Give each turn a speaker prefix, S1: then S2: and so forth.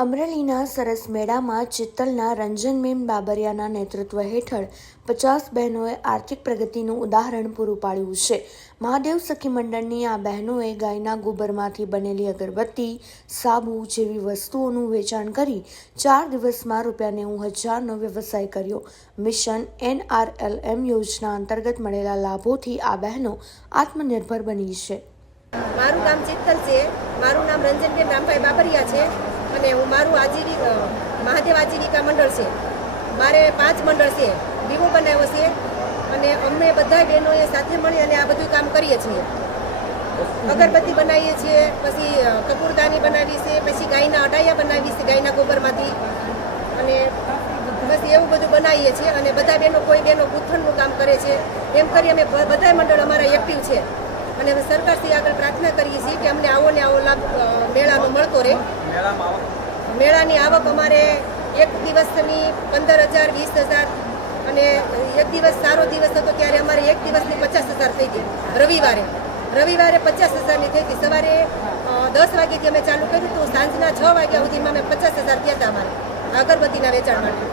S1: અમરેલીના સરસ મેળામાં ચિત્તલના રંજનબેન બાબરિયાના નેતૃત્વ હેઠળ પચાસ બહેનોએ આર્થિક પ્રગતિનું ઉદાહરણ પૂરું પાડ્યું છે. મહાદેવ સખી મંડળની આ બહેનોએ ગાયના ગોબરમાંથી બનેલી અગરબત્તી, સાબુ જેવી વસ્તુઓનું વેચાણ કરી ચાર દિવસમાં રૂપિયા નેવું હજારનો વ્યવસાય કર્યો. મિશન એનઆરએલએમ યોજના અંતર્ગત મળેલા લાભોથી આ બહેનો આત્મનિર્ભર બની છે.
S2: મારું નામ ચિત્તલ છે. મારું નામ રંજનબેન રામભાઈ બાબરિયા છે. અને હું મારું આજીવિક મહાદેવ આજીવિકા મંડળ છે. મારે પાંચ મંડળ છે. દીવો બનાવ્યો છે અને અમે બધા બહેનોએ સાથે મળી અને આ બધું કામ કરીએ છીએ. અગરબત્તી બનાવીએ છીએ, પછી કપૂરદાની બનાવી છે, પછી ગાયના અટાયા બનાવી છે, ગાયના ગોબરમાંથી. અને બસ એવું બધું બનાવીએ છીએ અને બધા બહેનો, કોઈ બહેનો ગૂંથણનું કામ કરે છે. એમ કરી અમે બધા મંડળ અમારા એક્ટિવ છે. અને અમે સરકારથી આગળ પ્રાર્થના કરીએ છીએ કે અમને આવો ને આવો લાભ મેળાનો મળતો રહે. મેળાની આવક અમારે એક દિવસની પંદર હજાર, વીસ હજાર અને એક દિવસ સારો દિવસ હતો ત્યારે અમારે એક દિવસની પચાસ હજાર થઈ ગઈ રવિવારે. રવિવારે પચાસ હજારની થઈ હતી સવારે દસ વાગ્યાથી અમે ચાલુ કર્યું તો સાંજના છ વાગ્યા સુધીમાં અમે પચાસ હજાર થયા હતા અમારે, અગરબત્તીના વેચાણ માટે.